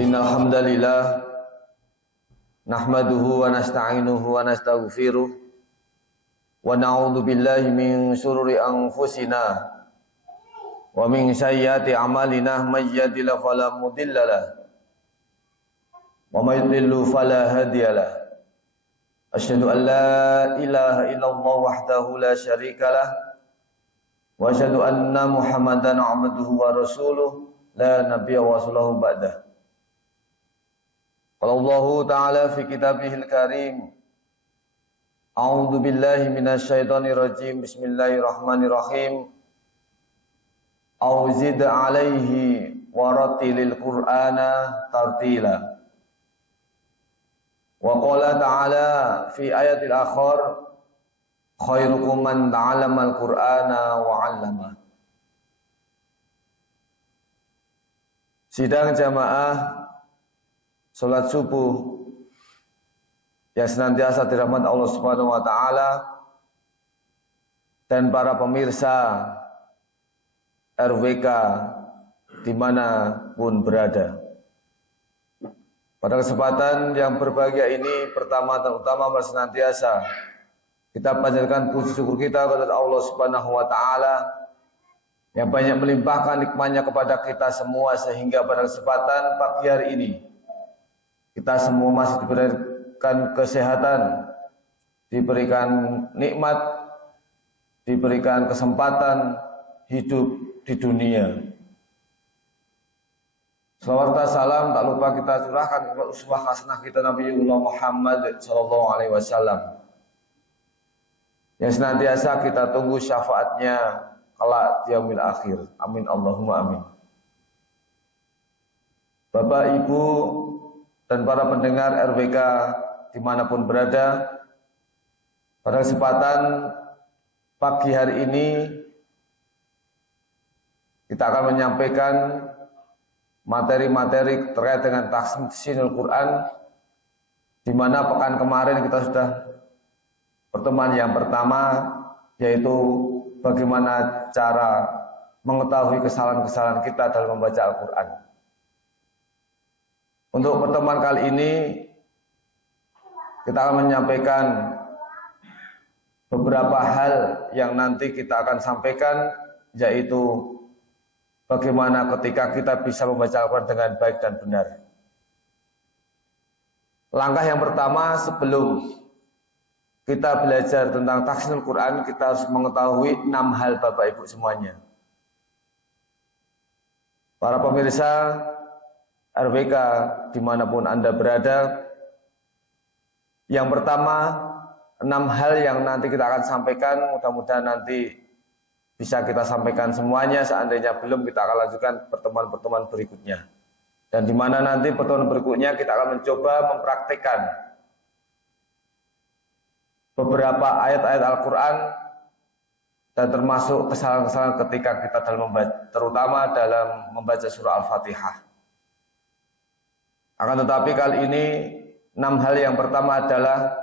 Innal hamdalillah nahmaduhu wa nasta'inuhu wa nastaghfiruh wa na'udzu billahi min shururi anfusina wa min sayyiati a'malina may yahdihillahu fala mudhillalah wa may yudlil fala hadiyalah. Asyhadu an la ilaha illallah wahdahu la syarikalah wa asyhadu anna Muhammadan 'abduhu wa rasuluh la nabiyya wa rasulahu ba'dah. Qala Allah Ta'ala fi kitabihil karim. A'udzu billahi minasyaitonir rajim. Bismillahirrahmanirrahim. Auzid 'alaihi warattilil Qur'ana tartila. Wa qala ta'ala fi ayatil akhar khairukum man ta'allamal Qur'ana wa 'allama. Sidang jamaah salat subuh yang senantiasa dirahmati Allah Subhanahu wa taala dan para pemirsa RWK dimanapun berada. Pada kesempatan yang berbahagia ini, pertama dan utama senantiasa kita panjatkan puji syukur kita kepada Allah Subhanahu wa taala yang banyak melimpahkan nikmat-Nya kepada kita semua, sehingga pada kesempatan pagi hari ini kita semua masih diberikan kesehatan, diberikan nikmat, diberikan kesempatan hidup di dunia. Salawat dan salam tak lupa kita curahkan kepada uswah hasanah kita Nabiullah Muhammad SAW, yang senantiasa kita tunggu syafaatnya kelak di yaumil akhir. Amin Allahumma amin. Bapak, Ibu, dan para pendengar RWK dimanapun berada, pada kesempatan pagi hari ini kita akan menyampaikan materi-materi terkait dengan tahsinul Quran, di mana pekan kemarin kita sudah pertemuan yang pertama, yaitu bagaimana cara mengetahui kesalahan-kesalahan kita dalam membaca Al-Quran. Untuk pertemuan kali ini kita akan menyampaikan beberapa hal yang nanti kita akan sampaikan, yaitu bagaimana ketika kita bisa membaca Al-Quran dengan baik dan benar. Langkah yang pertama, sebelum kita belajar tentang tahsinul Quran, kita harus mengetahui 6 hal Bapak Ibu semuanya. Para pemirsa RWK dimanapun Anda berada, yang pertama 6 hal yang nanti kita akan sampaikan, mudah-mudahan nanti bisa kita sampaikan semuanya. Seandainya belum, kita akan lanjutkan pertemuan-pertemuan berikutnya, dan di mana nanti pertemuan berikutnya kita akan mencoba mempraktikkan beberapa ayat-ayat Al-Quran, dan termasuk kesalahan-kesalahan ketika kita dalam membaca, terutama dalam membaca surah Al-Fatihah. Akan tetapi kali ini 6 hal yang pertama adalah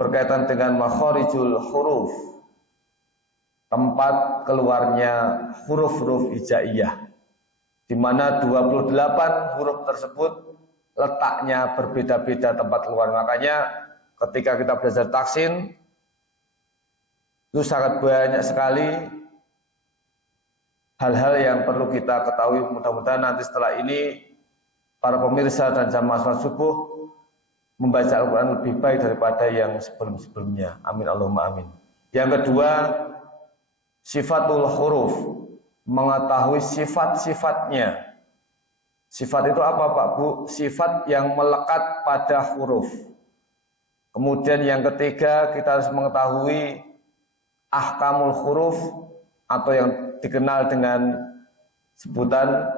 berkaitan dengan makharijul huruf, tempat keluarnya huruf-huruf hijaiyah, di mana 28 huruf tersebut letaknya berbeda-beda tempat keluar. Makanya ketika kita belajar tahsin itu sangat banyak sekali hal-hal yang perlu kita ketahui. Mudah-mudahan nanti setelah ini para pemirsa dan jamaah salat subuh membaca Al-Quran lebih baik daripada yang sebelum-sebelumnya. Amin Allahumma amin. Yang kedua, sifatul huruf, mengetahui sifat-sifatnya. Sifat itu apa Pak Bu? Sifat yang melekat pada huruf. Kemudian yang ketiga, kita harus mengetahui ahkamul huruf, atau yang dikenal dengan sebutan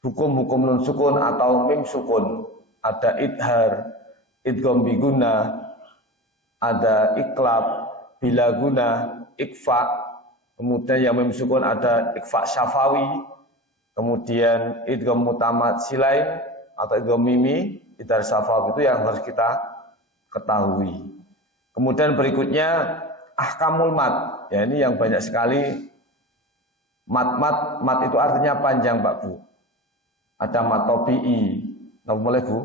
hukum-hukum nun sukun atau mim sukun. Ada idhar, idgham biguna, ada iklab, bila guna, ikfa. Kemudian yang mim sukun ada ikfa syafawi, kemudian idgham mutamad silain atau idgham mimi, idhar syafawi. Itu yang harus kita ketahui. Kemudian berikutnya ahkamul mat. Ya, ini yang banyak sekali mat itu artinya panjang Pak Bu. ada mat tobi'i. Napa boleh Bu?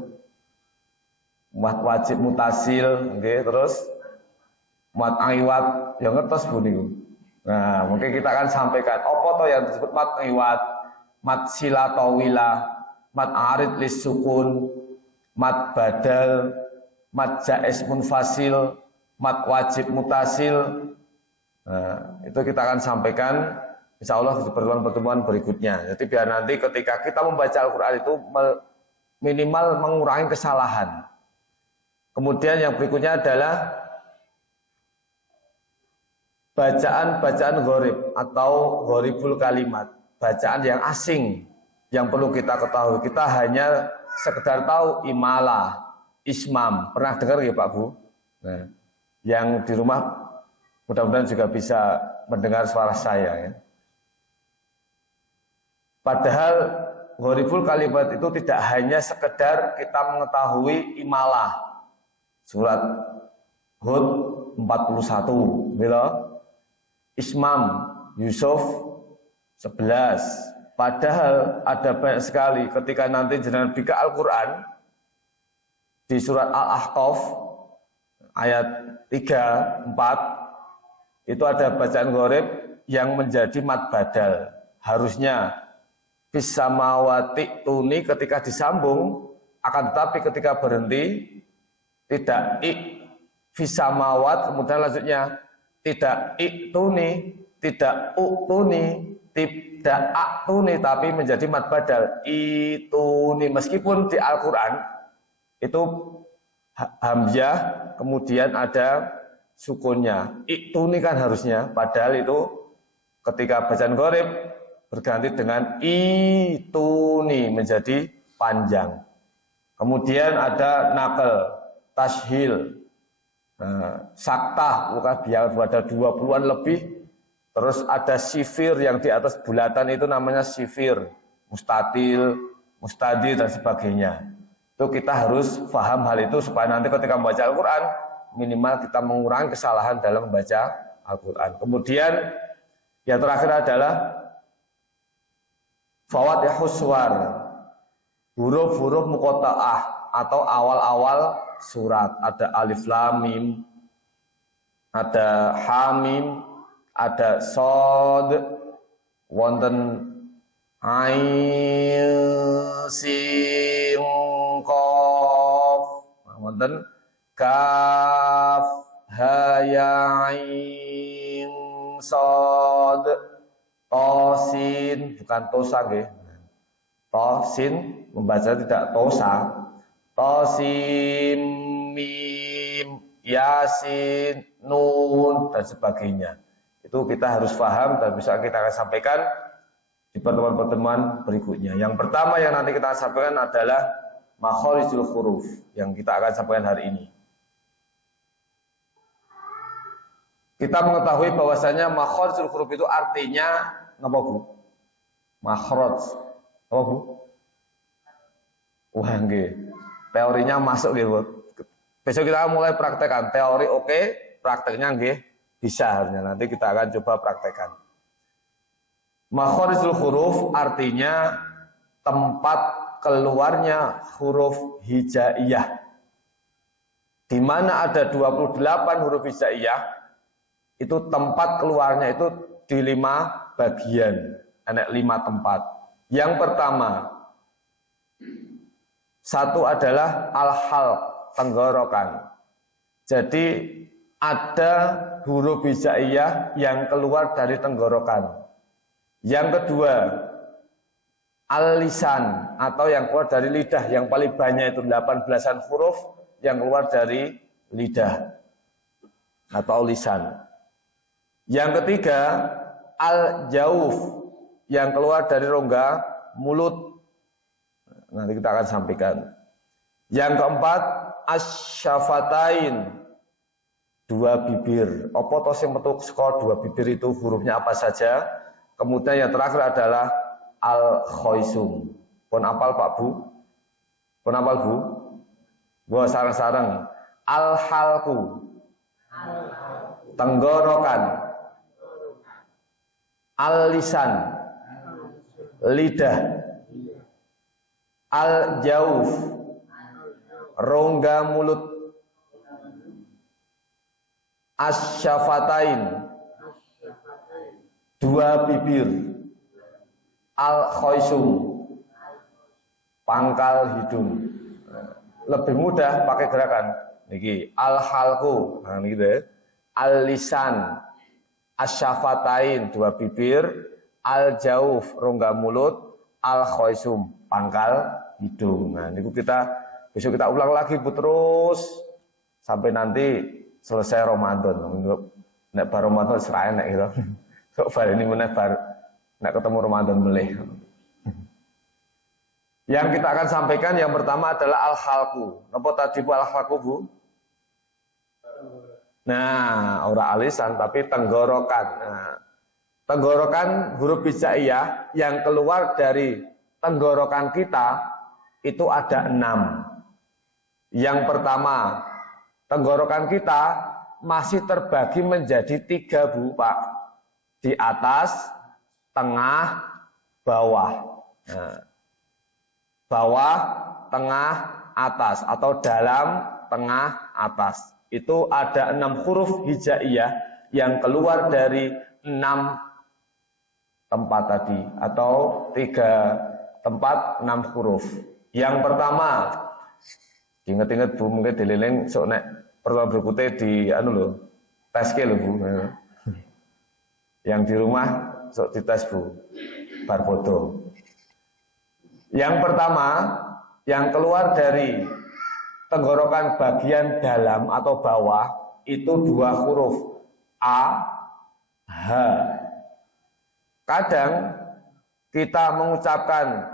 Mat wajib mutasil, nggih, terus mat iwad, ya ngertos Bu niku. Nah, mungkin kita akan sampaikan apa to yang disebut mat iwad, mat sila tawila, mat arid lis sukun, mat badal, mat jaiz munfasil, mat wajib mutasil. Nah, itu kita akan sampaikan insya Allah di pertemuan-pertemuan berikutnya. Jadi biar nanti ketika kita membaca Al-Quran itu minimal mengurangi kesalahan. Kemudian yang berikutnya adalah bacaan-bacaan gharib atau gharibul kalimat. Bacaan yang asing yang perlu kita ketahui. Kita hanya sekedar tahu imalah, ismam. Pernah dengar ya Pak Bu? Nah, yang di rumah mudah-mudahan juga bisa mendengar suara saya ya. Padahal gharibul kalimat itu tidak hanya sekedar kita mengetahui imalah. Surat Hud 41, gitu. Ismam Yusuf 11. Padahal ada banyak sekali ketika nanti jenengan buka Al-Quran di surat Al-Ahqaf ayat 3, 4 itu ada bacaan gharib yang menjadi mad badal. Harusnya bisamawati tuni ketika disambung, akan tetapi ketika berhenti tidak fisamawat, kemudian lanjutnya tidak tuni, tidak tuni, tidak tuni, tapi menjadi mad badal ituni. Meskipun di Al-Quran itu hamzah kemudian ada sukunnya, ituni kan harusnya, padahal itu ketika bacaan gharib berganti dengan ituni menjadi panjang. Kemudian ada naqal, tashil, saktah, bukan biar ada 20-an lebih. Terus ada sifir yang di atas bulatan itu namanya sifir, mustatil, mustadi dan sebagainya. Itu kita harus paham hal itu supaya nanti ketika membaca Al-Quran minimal kita mengurangi kesalahan dalam membaca Al-Quran. Kemudian yang terakhir adalah fawatihus suwar, huruf-huruf muqatta'ah atau awal-awal surat. Ada alif lam mim, ada hamim, ada sod, wonten ain sin qaf, wonten kaf ha ya ain sod, tosin, bukan tosa nggih. Tosin membaca tidak tosa. Tosim, mim, yasin, nun, dan sebagainya. Itu kita harus paham dan bisa kita akan sampaikan di pertemuan-pertemuan berikutnya. Yang pertama yang nanti kita sampaikan adalah makharijul huruf yang kita akan sampaikan hari ini. Kita mengetahui bahwasanya makharijul huruf itu artinya apa Bu? Makhraj. Apa Bu? Wah nggih. Teorinya masuk nggih Bu. Besok kita mulai praktekkan. Teori oke, prakteknya nggih bisa harusnya. Nanti kita akan coba praktekkan. Makharijul huruf artinya tempat keluarnya huruf hijaiyah. Di mana ada 28 huruf hijaiyah, itu tempat keluarnya itu di 5 bagian, ada 5 tempat. Yang pertama, satu adalah al-halq, tenggorokan. Jadi ada huruf hijaiyah yang keluar dari tenggorokan. Yang kedua, al-lisan atau yang keluar dari lidah, yang paling banyak itu 18-an huruf yang keluar dari lidah atau lisan. Yang ketiga, al-jauf yang keluar dari rongga mulut. Nanti kita akan sampaikan. Yang keempat, asyafatain, 2 bibir. Apa to sing metu saka 2 bibir itu hurufnya apa saja? Kemudian yang terakhir adalah al-khoisum. Pun apal Pak Bu? Pun apal Bu? Gua sarang-sarang. Al-halku, tenggorokan. Al-lisan, lidah. Al-jauf, rongga mulut. Asyafatain, dua bibir. Al-khoisum, pangkal hidung. Lebih mudah pakai gerakan. Niki al-halqu, nah gitu ya. Al-lisan, asyafatain, dua bibir. Al-jauf, rongga mulut. Al-khoisum, pangkal hidung. Nah, niku besok kita ulang lagi Bu, terus sampai nanti selesai Ramadan. Nek bar Ramadan serai nek gitu. Sok bar ini meneh bar nek ketemu Ramadan melih. Yang kita akan sampaikan yang pertama adalah al-halqu. Napa tadi Bu al-halqu, Bu? Nah, ora alisan tapi tenggorokan. Nah, tenggorokan huruf hijaiyah yang keluar dari tenggorokan kita itu ada 6. Yang pertama, tenggorokan kita masih terbagi menjadi 3 Bu, Pak. Di atas, tengah, bawah. Nah, bawah, tengah, atas atau dalam, tengah, atas. Itu ada 6 huruf hijaiyah yang keluar dari 6 tempat tadi atau 3 tempat 6 huruf. Yang pertama, ingat-ingat Bu, mungkin dililing sok nek pertama berikutnya di anu lho, tes ke lho Bu. Yang di rumah sok dites Bu, bar foto. Yang pertama, yang keluar dari tenggorokan bagian dalam atau bawah itu 2 huruf A, H. Kadang kita mengucapkan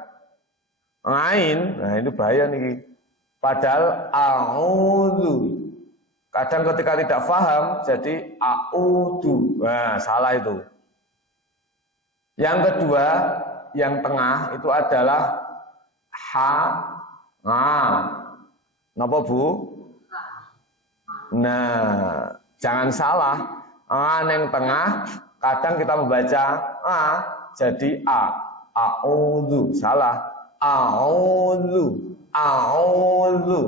ain, nah ini bahaya nih. Padahal a'udzu. Kadang ketika tidak paham jadi a'udzu. Nah, salah itu. Yang kedua, yang tengah itu adalah ha, nga. Napa Bu? Nah, jangan salah. Yang tengah, kadang kita membaca a jadi a. A'udzu, salah. A'udzu, a'udzu,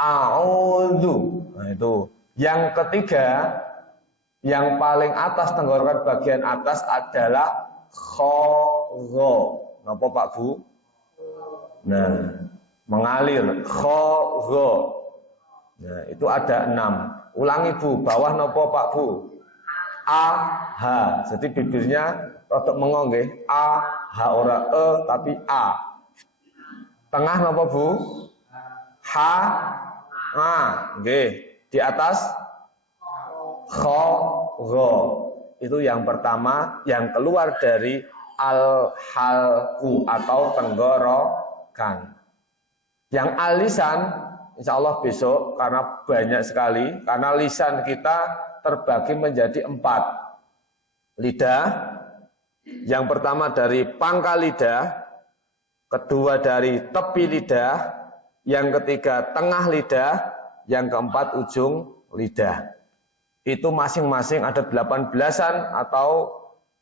a'udzu. Nah itu. Yang ketiga, yang paling atas tenggorokan bagian atas adalah kho. Napa Pak Bu? Nah, mengalir kho. Nah, itu ada 6. Ulangi Bu, bawah napa Pak Bu? A, H. Jadi bibirnya rodok mengong nggih. A, H ora E tapi A. Tengah napa Bu? H, A. Nggih. Di atas kho, gho. Itu yang pertama yang keluar dari al-halqu atau tenggorokan. Yang al-lisan insya Allah besok karena banyak sekali, karena lisan kita terbagi menjadi 4. Lidah, yang pertama dari pangkal lidah, kedua dari tepi lidah, yang ketiga tengah lidah, yang keempat ujung lidah. Itu masing-masing ada 18-an atau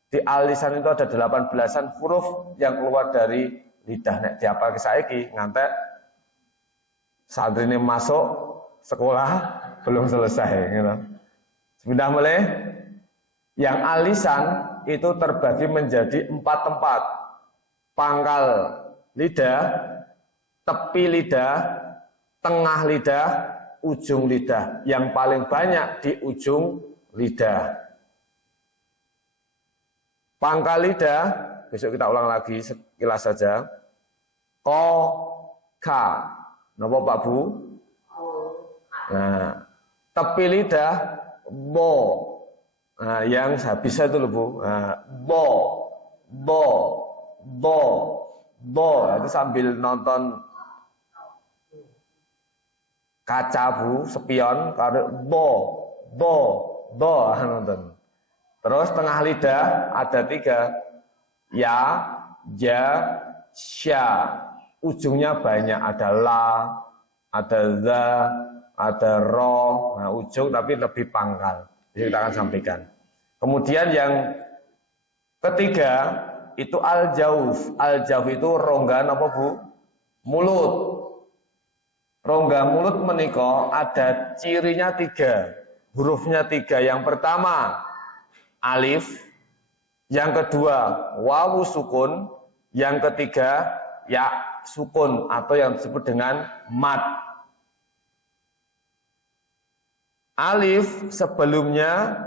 di al-lisan itu ada 18-an huruf yang keluar dari lidah. Nek diapal ke saiki ngantek santri ini masuk sekolah belum selesai gitu. Pindah mulai. Yang al-lisan itu terbagi menjadi 4 tempat. Pangkal lidah, tepi lidah, tengah lidah, ujung lidah. Yang paling banyak di ujung lidah. Pangkal lidah, besok kita ulang lagi sekilas saja. Ko, ka. Napa Pak Bu? Nah, tepi lidah, bo. Nah, yang bisa itu loh Bu. Nah, bo. Itu sambil nonton kaca Bu, spion, kalau bo, nonton. Terus tengah lidah ada 3. Ya, ja, sya. Ujungnya banyak, ada la, ada za, ada ro. Nah, ujung tapi lebih pangkal. Jadi kita akan sampaikan. Kemudian yang ketiga itu al-jauf. Al-jauf itu rongga apa Bu? mulut. Rongga mulut menika ada cirinya 3, hurufnya 3. Yang pertama alif, yang kedua wawu sukun, yang ketiga ya sukun atau yang disebut dengan mad. Alif sebelumnya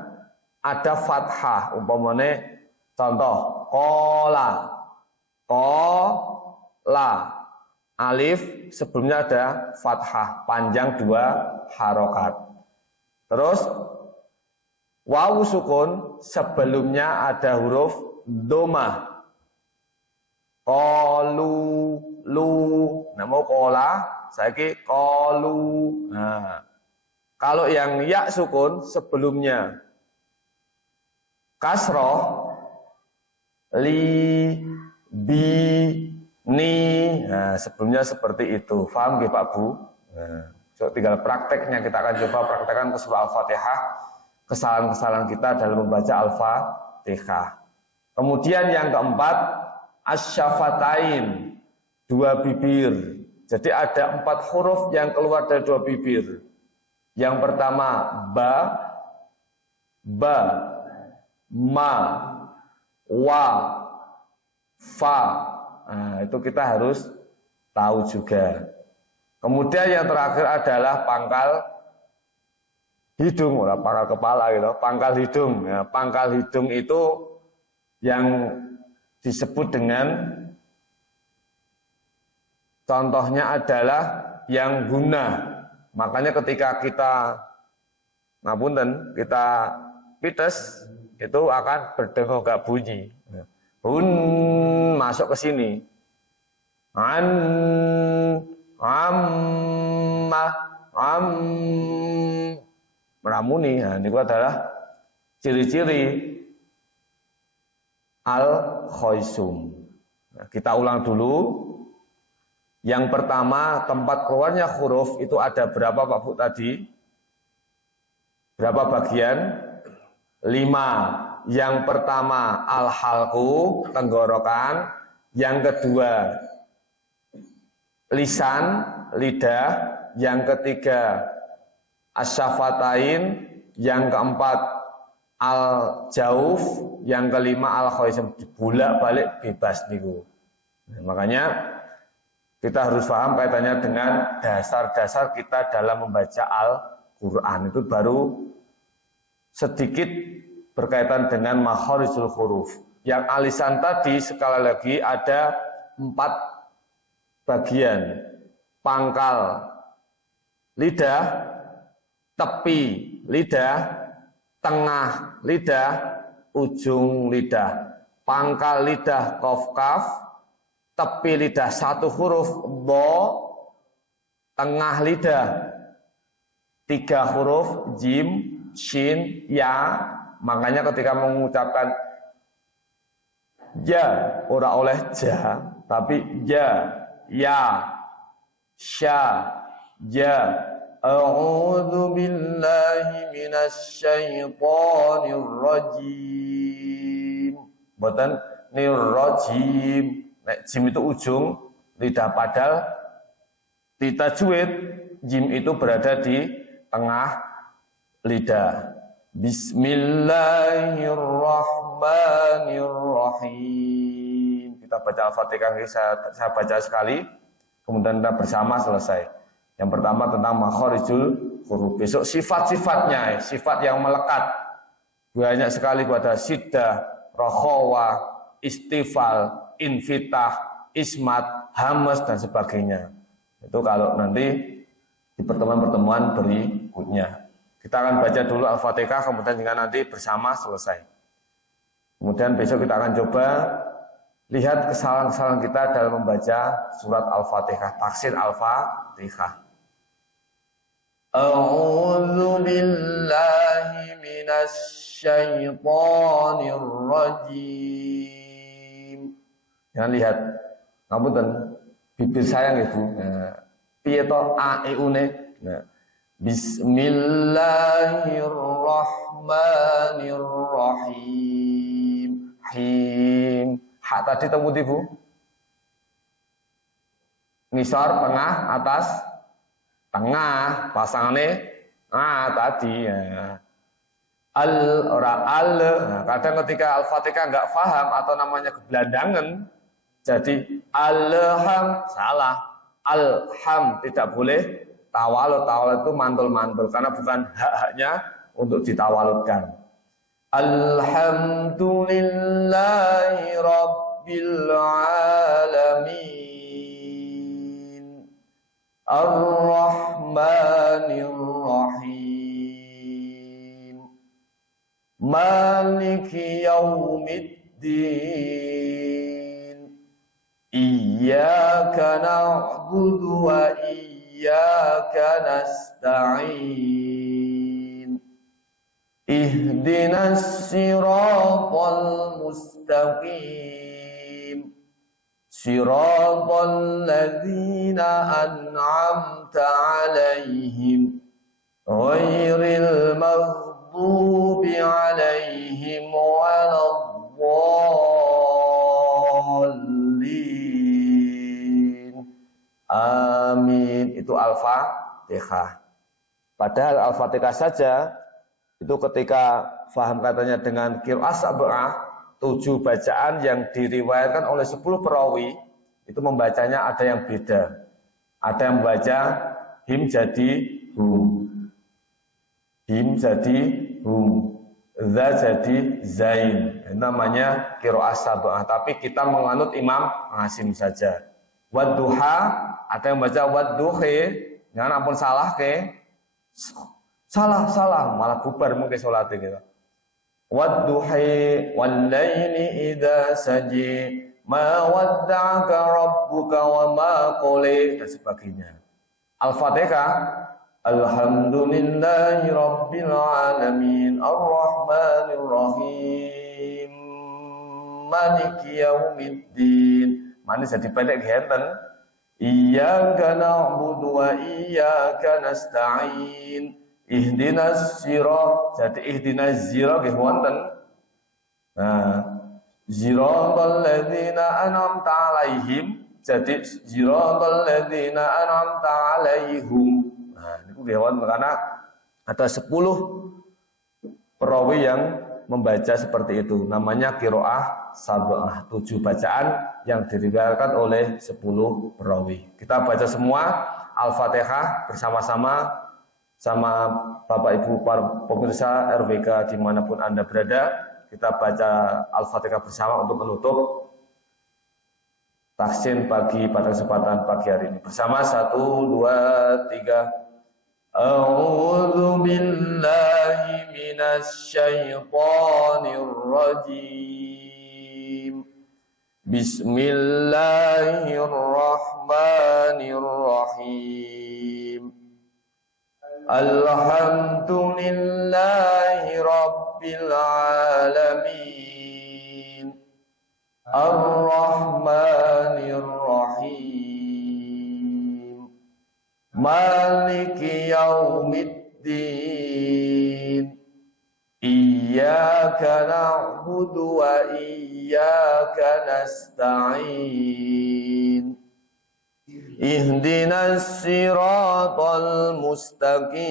ada fathah, umpamane contoh kola, kola. Alif sebelumnya ada fathah panjang 2 harokat. Terus wawu sukun sebelumnya ada huruf domah. Kolu, lu. Nah, mau kola, saiki kolu. Nah, kalau yang ya sukun sebelumnya kasroh, li, bi, ni. Nah, sebelumnya seperti itu. Paham nggih Pak Bu? Nah, so tinggal prakteknya, kita akan coba praktekkan ke surah Al-Fatihah, kesalahan-kesalahan kita dalam membaca Al-Fatihah. Kemudian yang keempat, asyafatain, 2 bibir. Jadi ada 4 huruf yang keluar dari 2 bibir. Yang pertama ba, ma, wa, fa. Nah, itu kita harus tahu juga. Kemudian yang terakhir adalah pangkal hidung, orang pangkal kepala gitu, pangkal hidung. Ya, pangkal hidung itu yang disebut dengan, contohnya adalah yang guna. Makanya ketika kita ngapunten, kita pites, itu akan berdenggak bunyi. Masuk ke sini. An, amma, meramuni. Nah, ini adalah ciri-ciri al-khoisum. Nah, kita ulang dulu. Yang pertama, tempat keluarnya huruf itu ada berapa Pak Bu tadi? Berapa bagian? 5. Yang pertama al-halqu, tenggorokan. Yang kedua lisan, lidah. Yang ketiga asyafatain. Yang keempat al-jauf. Yang kelima al-khoisum. Bolak-balik bebas niku. Nah, makanya kita harus paham kaitannya dengan dasar-dasar kita dalam membaca Al-Quran. Itu baru sedikit berkaitan dengan makharijul huruf. Yang alisan tadi sekali lagi ada 4 bagian. Pangkal lidah, tepi lidah, tengah lidah, ujung lidah. Pangkal lidah qaf kaf, tepi lidah 1 huruf dha, tengah lidah 3 huruf jim, shin, ya. Makanya ketika mengucapkan ja, ora oleh ja, tapi ja, ya, sya, ja. A'udzu billahi minasy syaithanir rajim. Mboten nirrajim. Nek jim itu ujung lidah padal, di tajwid jim itu berada di tengah lidah. Bismillahirrahmanirrahim. Kita baca Al-Fatihah, saya baca sekali, kemudian kita bersama selesai. Yang pertama tentang makharijul huruf. Besok sifat-sifatnya, sifat yang melekat. Banyak sekali pada siddah, rokhawah, istifal, infitah, ismat, hamas, dan sebagainya. Itu kalau nanti di pertemuan-pertemuan berikutnya. Kita akan baca dulu Al-Fatihah, kemudian juga nanti bersama selesai. Kemudian besok kita akan coba lihat kesalahan-kesalahan kita dalam membaca surat Al-Fatihah, tafsir Al-Fatihah. A'udzu billahi minasy syaithanir rajim. Jangan lihat, ngapunten, bibir saya nggih Bu. Nah, piye to a e u ne? Nah, Bismillahirrahmanirrahim. Him. Hak tadi temu Bu? ngisor, tengah, atas, tengah, pasangannya tadi ya. Nah, kadang ketika Al-Fatihah nggak paham atau namanya kebelandangan, jadi salah. Alham tidak boleh tawalud. Tawalud itu mantul-mantul karena bukan hak-haknya untuk ditawaludkan. Alhamdulillahi Rabbil Alamin Ar-Rahmanir Rahim Maliki Yaumiddin Iyyaka na'budu wa iyyaka nasta'in Ihdinas siratal mustaqim Siratal ladzina an'amta 'alaihim ghairil maghdubi 'alaihim waladdallin. Amin. Itu Al-Fatihah. Padahal Al-Fatihah saja itu ketika faham katanya dengan qiraah sab'ah, 7 bacaan yang diriwayatkan oleh 10 perawi, itu membacanya ada yang beda. Ada yang membaca him jadi hum, him jadi hum, za jadi zain. Itu namanya qiraah sab'ah. Tapi kita menganut Imam Hasim saja. Wadduha, ada yang baca wadduhi, jangan ampun salah ke. Salah, malah bubar mungkin sholatnya gitu. Wadduhi wal-laili idza saji ma wadda'aka rabbuka wa ma qali dan sebagainya. Al-Fatihah Alhamdulillahi Rabbil Alamin Ar-Rahmanir Rahim Maliki Yaumiddin. Mana jadi pendek genten. Iyyaka na'budu wa iyyaka nasta'in Ihdinas sirah, jadi ihdinas sirah nggih wonten. Nah, siratal ladzina an'amta 'alaihim, jadi siratal ladzina an'amta 'alaihim. Nah, niku nggih wonten karena ada 10 perawi yang membaca seperti itu. Namanya qiraah sab'ah, 7 bacaan yang diriwayatkan oleh 10 perawi. Kita baca semua Al-Fatihah bersama-sama sama Bapak Ibu para pemirsa RWK dimanapun Anda berada. Kita baca Al-Fatihah bersama untuk menutup tahsin pagi pada kesempatan pagi hari ini. Bersama 1, 2, 3. A'udzu billahi minasy syaithanir rajim. Bismillahirrahmanirrahim. Alhamdulillahi Rabbil Alamin Ar-Rahmanir Rahim Maliki Yaumiddin Iyyaka na'budu wa iyyaka nasta'in Ihdinas siratal mustaqim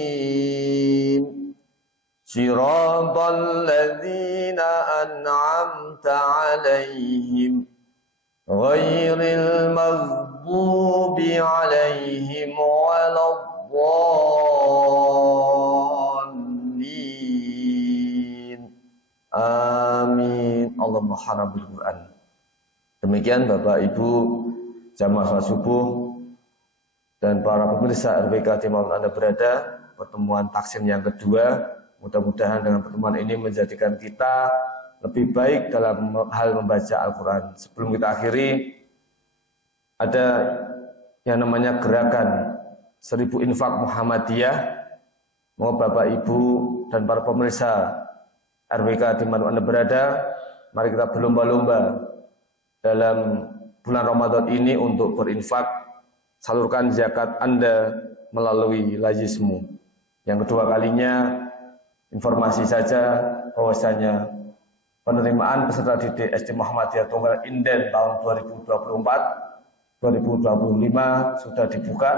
Siratal ladzina an'amta 'alaihim ghairil maghdubi 'alaihim waladdallin. Amin. Allahumma hanabil Quran. Demikian Bapak Ibu jamaah salat subuh dan para pemirsa RWK dimanapun Anda berada, pertemuan taksin yang kedua. Mudah-mudahan dengan pertemuan ini menjadikan kita lebih baik dalam hal membaca Al-Quran. Sebelum kita akhiri, ada yang namanya gerakan 1000 infak Muhammadiyah. Mau Bapak Ibu dan para pemirsa RWK dimanapun Anda berada, mari kita berlomba-lomba dalam bulan Ramadan ini untuk berinfak. Salurkan zakat Anda melalui Lajismu. Yang kedua kalinya, informasi saja bahwasanya penerimaan peserta didik SD Muhammadiyah Tunggal Inden tahun 2024 2025 sudah dibuka.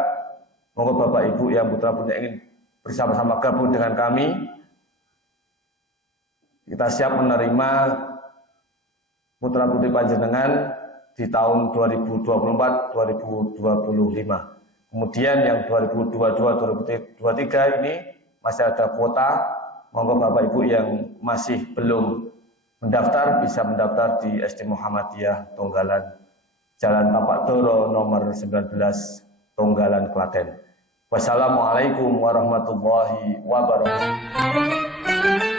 Monggo Bapak Ibu yang putra-putri ingin bersama-sama gabung dengan kami, kita siap menerima putra-putri panjenengan di tahun 2024-2025. Kemudian yang 2022-2023 ini masih ada kuota. Monggo Bapak Ibu yang masih belum mendaftar bisa mendaftar di SD Muhammadiyah Tonggalan, Jalan Tapak Doro nomor 19, Tonggalan, Klaten. Wassalamualaikum warahmatullahi wabarakatuh.